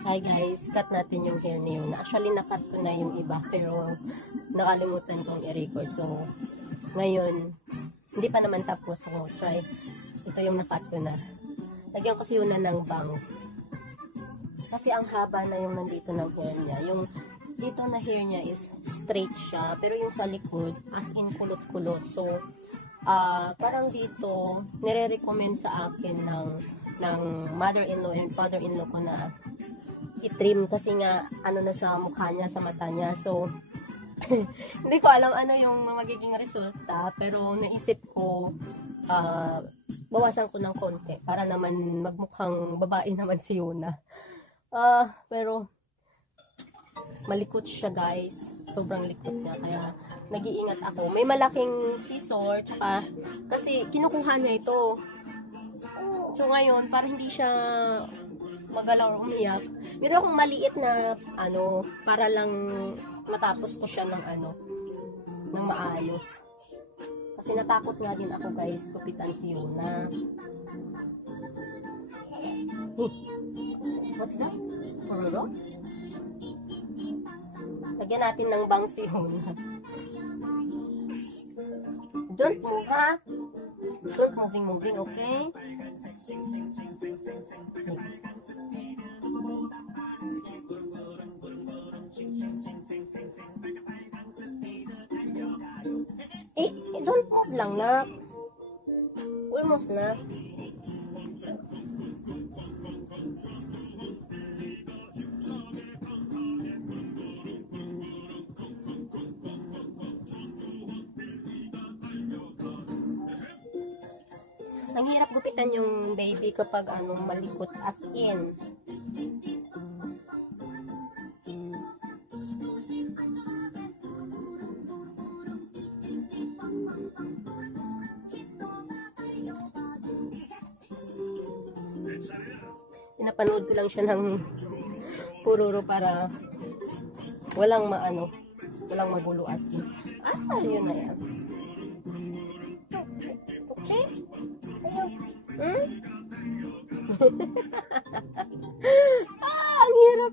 Hi guys, cut natin yung hair ni Yuna. Actually, nakat ko na yung iba, pero nakalimutan kong i-record. So, ngayon, hindi pa naman tapos. So, try. Ito yung nakat ko na. Lagyan ko si Yuna ng bangs. Kasi ang haba na yung nandito ng hair niya. Yung dito na hair niya is straight siya, pero yung sa likod, as in kulot-kulot. So, parang dito, nire-recommend sa akin ng mother-in-law and father-in-law ko na i-trim kasi nga ano na sa mukha niya, sa mata niya. So hindi ko alam ano yung magiging resulta, pero naisip ko bawasan ko ng konti para naman magmukhang babae naman si Yuna. Pero malikot siya guys, sobrang likot niya, kaya nag-iingat ako. May malaking scissor, tsaka kasi kinukuha niya ito. So ngayon, para hindi siya magalaw o umiyak, meron akong maliit na ano, para lang matapos ko siya ng ano, ng maayos. Kasi natakot nga din ako guys, kupitan si Yuna. What's that? Pororo? Lagyan natin ng bang si Yuna. Don't move, ha? Don't moving, okay? Don't move lang na. Almost na. Ang hirap gupitan yung baby kapag ano, malikot as in. Pinapanood ko lang siya ng pururo para walang maano, walang magulo as in. Yun na yan. Okay? Ang hirap.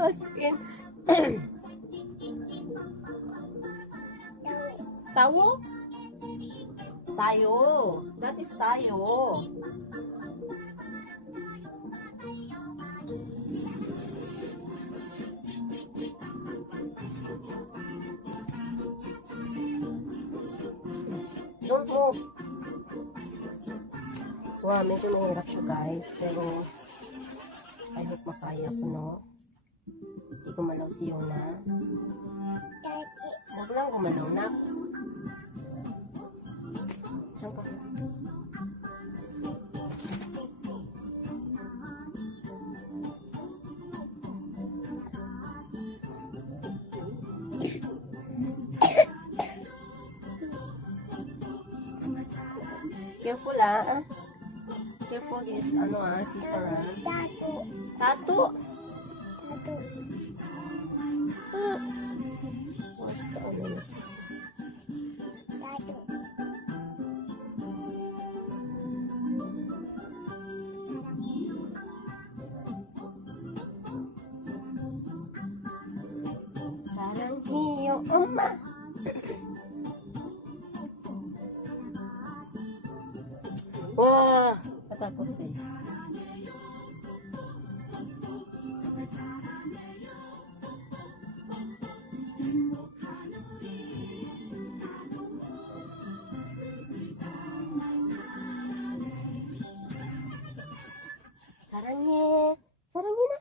As in. Tawo? Tayo. That is tayo. Don't move. Wow, medyo mahirap siya guys, pero I hope makaya ko, no? Hindi gumalaw si Yuna. Huwag lang gumalaw na. Saan ka? Careful careful this scissor tato sarang hiyo oma. Wah, katakot eh. Sarangnya na.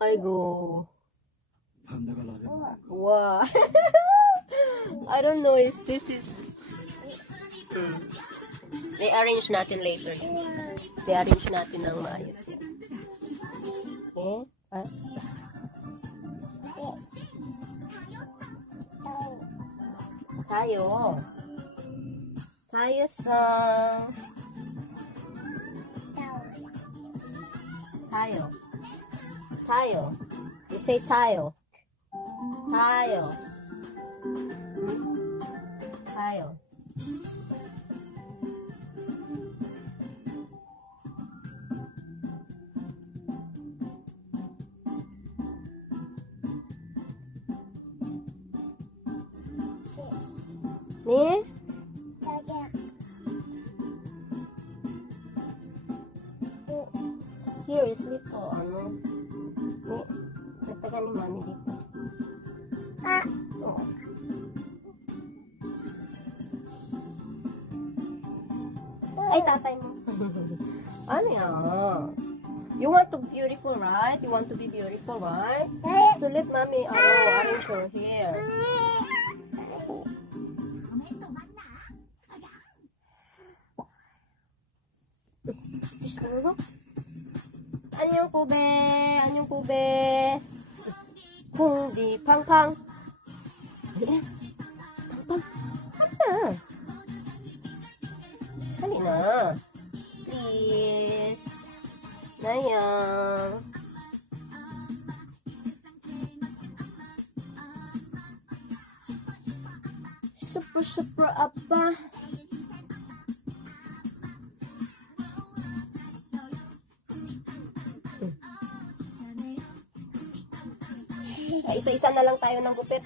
아이고. 와. I don't know if this is. I-arrange natin later. I-arrange natin ng maayos. Okay? Tayo. Tayo sa... Tayo. Tayo. You say tayo. Tayo. Tayo. Ni? Here is dito, ano? Ni, tatagan ni mami dito. Oh. Ay, tatay mo. Ano yan? You want to be beautiful, right? You want to be beautiful, right? So let mommy arrange your hair. 안녕 꼬베, 안녕 꼬베. 공디 팡팡. 팡팡. 하나. halina. Please. Nayang. Super apa? Isa-isa na lang tayo ng gupit.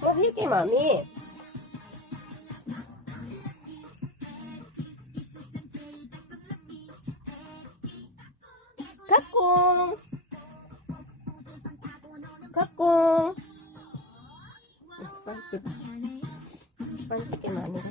Oh, here kay mami. Kakong. Kakong. Panty kay mami.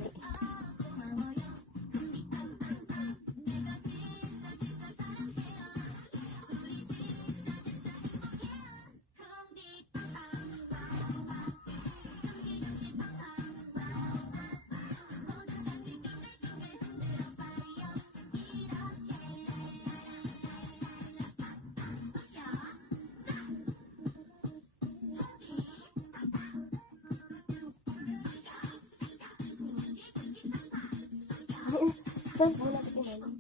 Saan mo natin kinalim?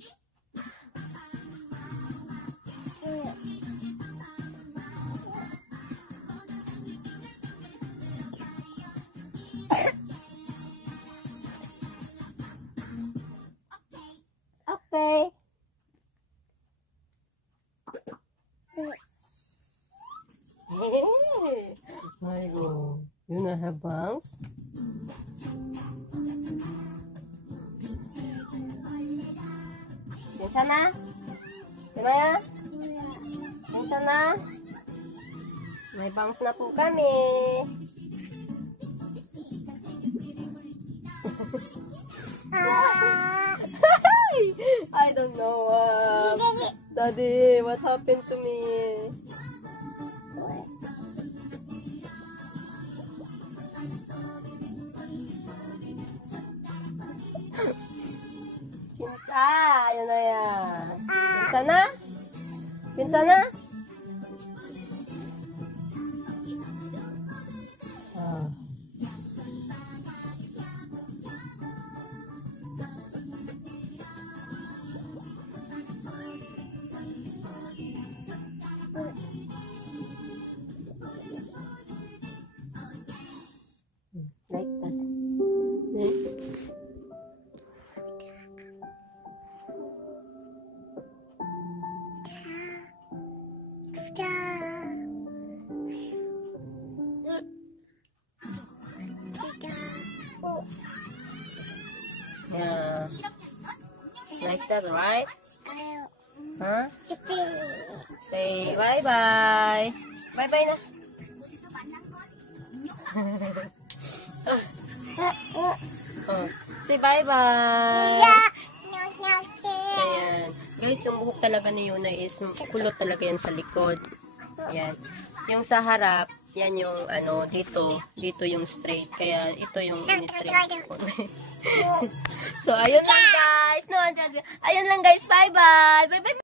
Okay. Hey! Ayo, you na have bangs? 괜찮아? diba? 괜찮아? May bangs na po kami. I don't know. Daddy, what happened to me? Pinta, yun na yan. Pinta na? Pinta na? Like this. Yeah. Like that, right? Ha? Say bye-bye. Bye-bye na. Oh, say bye-bye. Ayan. Guys, yung buhok talaga ni Yuna is kulot talaga yan sa likod. Ayan. Yung sa harap, yan yung ano, dito yung straight. Kaya ito yung in-straight. So, ayun lang guys. No, ayun lang guys. Bye-bye. Bye-bye.